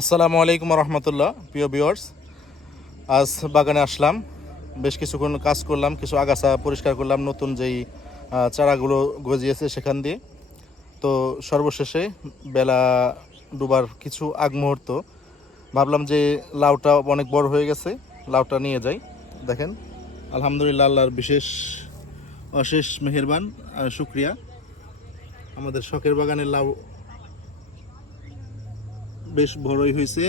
আসসালামু আলাইকুম রহমতুল্লাহ। প্রিয় ভিউয়ার্স, আজ বাগানে আসলাম, বেশ কিছুক্ষণ কাজ করলাম, কিছু আগাছা পরিষ্কার করলাম, নতুন যেই চারাগুলো গজিয়েছে সেখান দিয়ে। তো সর্বশেষে বেলা ডুবার কিছু আগ মুহূর্ত ভাবলাম যে লাউটা অনেক বড় হয়ে গেছে, লাউটা নিয়ে যাই। দেখেন, আলহামদুলিল্লাহ, আল্লাহর বিশেষ অশেষ মেহেরবান আর শুক্রিয়া। আমাদের শখের বাগানের লাউ বেশ বড়ই হয়েছে।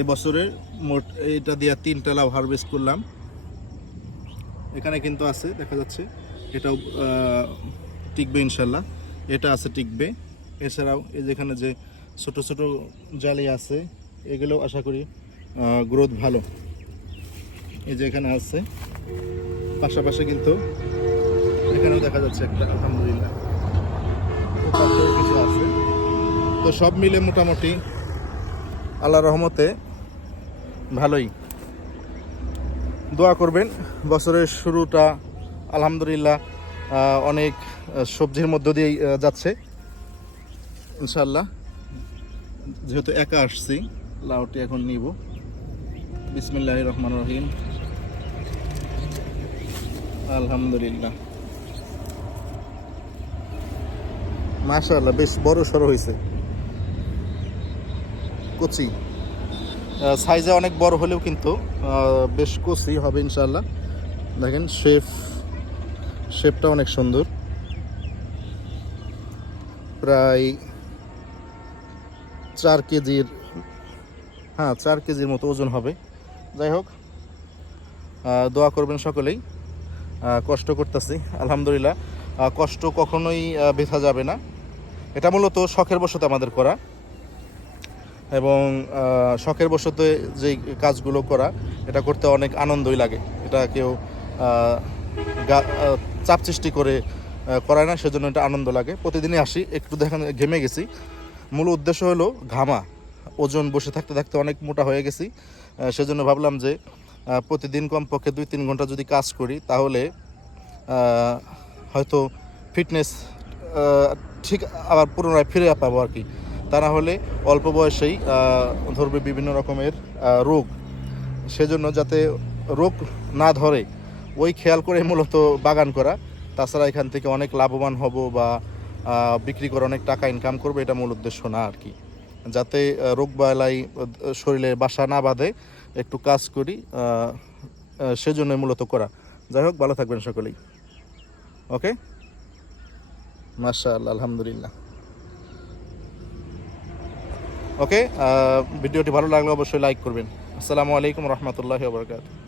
এবছরের মোট এটা দিয়ে 3টা লাউ হারভেস্ট করলাম। এখানে কিন্তু আছে, দেখা যাচ্ছে, এটাও টিকবে ইনশাল্লাহ, এটা আছে টিকবে। এছাড়াও এই যেখানে যে ছোট ছোট জালি আছে, এগুলো আশা করি গ্রোথ ভালো। এই যে এখানে আছে, পাশাপাশি কিন্তু এখানেও দেখা যাচ্ছে একটা, আলহামদুলিল্লাহ, কিছু আছে। তো সব মিলে মোটামুটি আল্লাহর রহমতে ভালোই। দোয়া করবেন, বছরের শুরুটা আলহামদুলিল্লাহ অনেক সবজির মধ্য দিয়েই যাচ্ছে ইনশাল্লাহ। যেহেতু একা আসছি, লাউটি এখন নিব। বিসমিল্লাহির রহমানির রহিম। আলহামদুলিল্লাহ, মাশাআল্লাহ, বেশ বড় সড়ো হয়েছে, কচি সাইজে অনেক বড় হলেও কিন্তু বেশ কচি হবে ইনশাল্লাহ। দেখেন, শেপটা অনেক সুন্দর, প্রায় 4 কেজির, 4 কেজির মতো ওজন হবে। যাই হোক, দোয়া করবেন সকলেই। কষ্ট করতেছি আলহামদুলিল্লাহ, কষ্ট কখনোই বৃথা যাবে না। এটা মূলত শখের বশত আমাদের করা, এবং শখের বশত যেই কাজগুলো করা, এটা করতে অনেক আনন্দই লাগে। এটা কেউ চাপ সৃষ্টি করে করায় না, সেজন্য এটা আনন্দ লাগে। প্রতিদিনই আসি, একটু দেখেন ঘেমে গেছি। মূল উদ্দেশ্য হলো ঘামা, ওজন বসে থাকতে থাকতে অনেক মোটা হয়ে গেছি। সেজন্য ভাবলাম যে প্রতিদিন কমপক্ষে 2-3 ঘন্টা যদি কাজ করি, তাহলে হয়তো ফিটনেস ঠিক আবার পুনরায় ফিরে পাবো আর কি। তা না হলে অল্প বয়সেই ধরবে বিভিন্ন রকমের রোগ। সেজন্য যাতে রোগ না ধরে, ওই খেয়াল করে মূলত বাগান করা। তাছাড়া এখান থেকে অনেক লাভবান হব বা বিক্রি করে অনেক টাকা ইনকাম করবো, এটা মূল উদ্দেশ্য না আর কি। যাতে রোগ বালাই শরীরে বাসা না বাঁধে, একটু কাজ করি, সেজন্য মূলত করা। যাই হোক, ভালো থাকবেন সকলেই। ওকে, মাশাআল্লাহ, আলহামদুলিল্লাহ। ওকে, ভিডিওটি ভালো লাগলে অবশ্যই লাইক করবেন। আসসালামু আলাইকুম রহমতুল্লাহি ওয়া বারাকাতুহু।